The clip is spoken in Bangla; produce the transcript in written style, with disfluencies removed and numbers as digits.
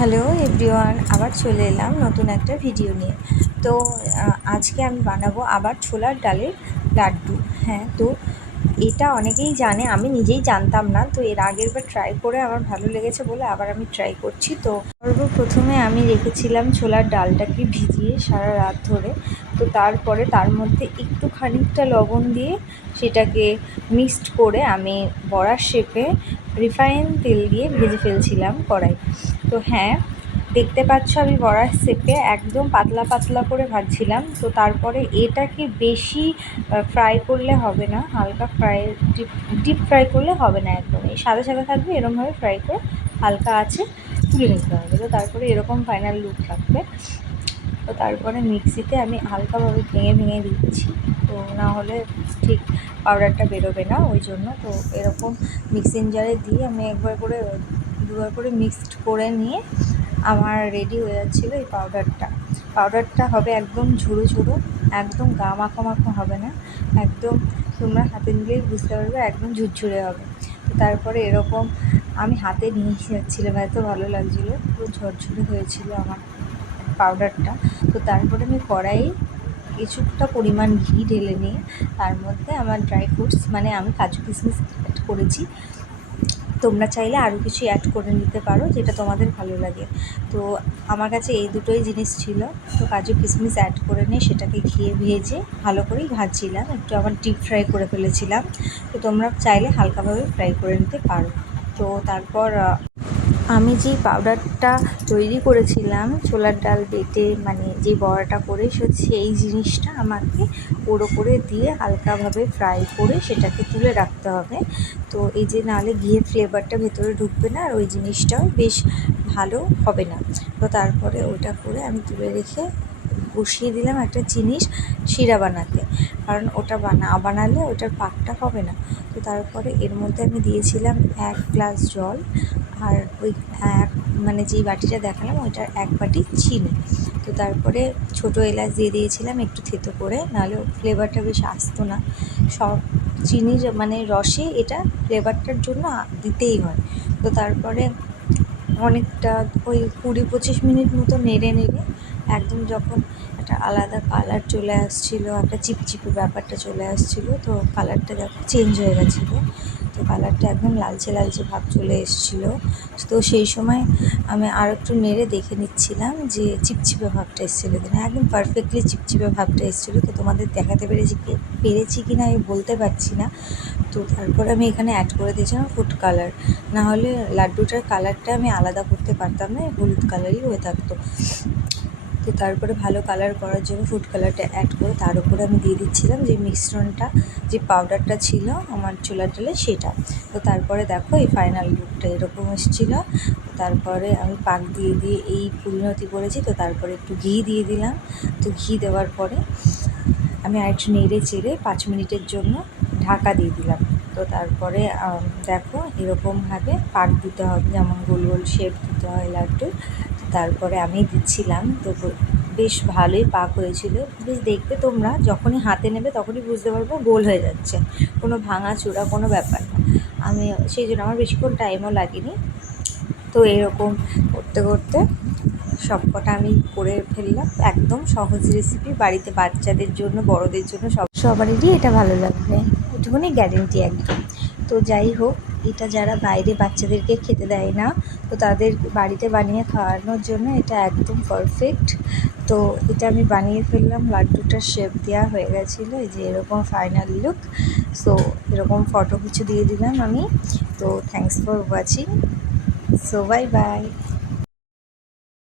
হ্যালো এভরিওয়ান, আবার চলে এলাম নতুন একটা ভিডিও নিয়ে। তো আজকে আমি বানাবো আবার ছোলার ডালের লাড্ডু। হ্যাঁ, তো এটা অনেকেই জানে, আমি নিজেই জানতাম না। তো এর আগের বার ট্রাই করে আমার ভালো লেগেছে বলে আবার আমি ট্রাই করছি। তো সর্বপ্রথমে আমি রেখেছিলাম ছোলার ডালটাকে ভিজিয়ে সারা রাত ধরে। তো তারপরে তার মধ্যে একটু খানিকটা লবণ দিয়ে সেটাকে মিক্সড করে আমি বড়ার শেপে রিফাইন তেল দিয়ে ভেজে ফেলছিলাম কড়াই। তো হ্যাঁ, দেখতে পাচ্ছ আমি বড়ার শেপে একদম পাতলা পাতলা করে ভাজছিলাম। তো তারপরে এটাকে বেশি ফ্রাই করলে হবে না, হালকা ফ্রাই, ডিপ ফ্রাই করলে হবে না, একদম এই সাদা সাদা থাকবে, এরকমভাবে ফ্রাই করে হালকা আছে তুলে নিতে হবে। তো তারপরে এরকম ফাইনাল লুক থাকবে। তো তারপরে মিক্সিতে আমি হালকাভাবে ভেঙে ভেঙে দিচ্ছি, তো না হলে ঠিক পাউডারটা বেরোবে না, ওই জন্য। তো এরকম মিক্সিং জারে দিয়ে আমি একবার করে দুবার করে মিক্সড করে নিয়ে আমার রেডি হয়ে যাচ্ছিলো এই পাউডারটা হবে একদম ঝুড়ো ঝুড়ো, একদম গা মাখো মাখো হবে না, একদম তোমরা হাতে নিলেই বুঝতে পারবে একদম ঝুরঝুরে হবে। তো তারপরে এরকম আমি হাতে নিয়ে যাচ্ছিলাম, এত ভালো লাগছিলো, পুরো ঝরঝরে হয়েছিল আমার পাউডারটা। তো তারপরে আমি কড়াইয়ে কিছুটা পরিমাণ ঘি ঢেলে নিয়ে তার মধ্যে আমার ড্রাই ফ্রুটস, মানে আমি কাজু কিশমিশ অ্যাড করেছি। তোমরা চাইলে আরও কিছু অ্যাড করে নিতে পারো, যেটা তোমাদের ভালো লাগে। তো আমার কাছে এই দুটোই জিনিস ছিল। তো কাজু কিশমিশ অ্যাড করে নিয়ে সেটাকে ঘিয়ে ভেজে ভালো করেই ভাজছিলাম, একটু আবার ডিপ ফ্রাই করে ফেলেছিলাম। তো তোমরা চাইলে হালকাভাবে ফ্রাই করে নিতে পারো। তো তারপর আমি যেই পাউডারটা তৈরি করেছিলাম ছোলার ডাল বেটে, মানে যে বড়াটা করে, সেই জিনিসটা আমাকে গুঁড়ো করে দিয়ে হালকাভাবে ফ্রাই করে সেটাকে তুলে রাখতে হবে। তো এই যে, নাহলে ঘিয়ের ফ্লেভারটা ভেতরে ঢুকবে না, আর ওই জিনিসটাও বেশ ভালো হবে না। তো তারপরে ওটা করে আমি তুলে রেখে বসিয়ে দিলাম একটা জিনিস, শিরা বানাতে, কারণ ওটা বানালে ওটার পাকটা হবে না। তো তারপরে এর মধ্যে আমি দিয়েছিলাম 1 গ্লাস জল, আর ওই মানে যেই বাটিটা দেখালাম ওইটার 1 বাটি চিনি। তো তারপরে ছোটো এলাচ দিয়ে দিয়েছিলাম একটু থেতো করে, নাহলে ফ্লেভারটা বেশ আসতো না। সব চিনির মানে রসে এটা ফ্লেভারটার জন্য দিতেই হয়। তো তারপরে অনেকটা ওই 20-25 মিনিট মতো নেড়ে একদম যখন একটা আলাদা কালার চলে আসছিলো, একটা চিপচিপে ব্যাপারটা চলে আসছিলো, তো কালারটা দেখো চেঞ্জ হয়ে গেছিলো। তো কালারটা একদম লালচে লালচে ভাব চলে এসেছিলো। তো সেই সময় আমি আর একটু নেড়ে দেখে নিচ্ছিলাম যে চিপচিপে ভাবটা এসেছিলো কিনা। একদম পারফেক্টলি চিপচিপে ভাবটা এসেছিলো। তো তোমাদের দেখাতে পেরেছি কি না আমি বলতে পারছি না। তো তারপরে আমি এখানে অ্যাড করে দিয়েছিলাম ফুড কালার, নাহলে লাড্ডুটার কালারটা আমি আলাদা করতে পারতাম না, হলুদ কালারই হয়ে থাকতো। তো তারপরে ভালো কালার করার জন্য ফুড কালারটা অ্যাড করে তার উপরে আমি দিয়ে দিচ্ছিলাম যে মিশ্রণটা, যে পাউডারটা ছিল আমার ছোলার ডালে, সেটা। তো তারপরে দেখো এই ফাইনাল লুকটা এরকম এসেছিলো। তারপরে আমি পাক দিয়ে এই পরিণতি করেছি। তো তারপরে একটু ঘি দিয়ে দিলাম। তো ঘি দেওয়ার পরে আমি আরেকটু নেড়ে চেড়ে 5 মিনিটের জন্য ঢাকা দিয়ে দিলাম। তো তারপরে দেখো এরকমভাবে পাক দিতে হবে, যেমন গোল গোল শেপ দিতে হয় লাড্ডুর। তারপরে আমি দিচ্ছিলাম, তো বেশ ভালোই পাক হয়েছিল। বেশ দেখবে তোমরা যখনই হাতে নেবে তখনই বুঝতে পারবো গোল হয়ে যাচ্ছে, কোনো ভাঙা চূড়া কোনো ব্যাপার না। আমি সেই জন্য আমার বেশিক্ষণ টাইমও লাগেনি। তো এরকম করতে করতে সব কটা আমি করে ফেললাম। একদম সহজ রেসিপি, বাড়িতে বাচ্চাদের জন্য বড়দের জন্য সবারই এটা ভালো লাগবে, এটুকুনি গ্যারেন্টি একদম। তো যাই হোক, এটা যারা বাইরে বাচ্চাদেরকে খেতে দেয় না, তো তাদের বাড়িতে বানিয়ে খাওয়ানোর জন্য এটা একদম পারফেক্ট। তো এটা আমি বানিয়ে ফেললাম, লাড্ডুটার শেপ দেওয়া হয়ে গেছিলো, এই যে এরকম ফাইনাল লুক। সো এরকম ফটো কিছু দিয়ে দিলাম আমি। তো thanks for watching. So bye bye.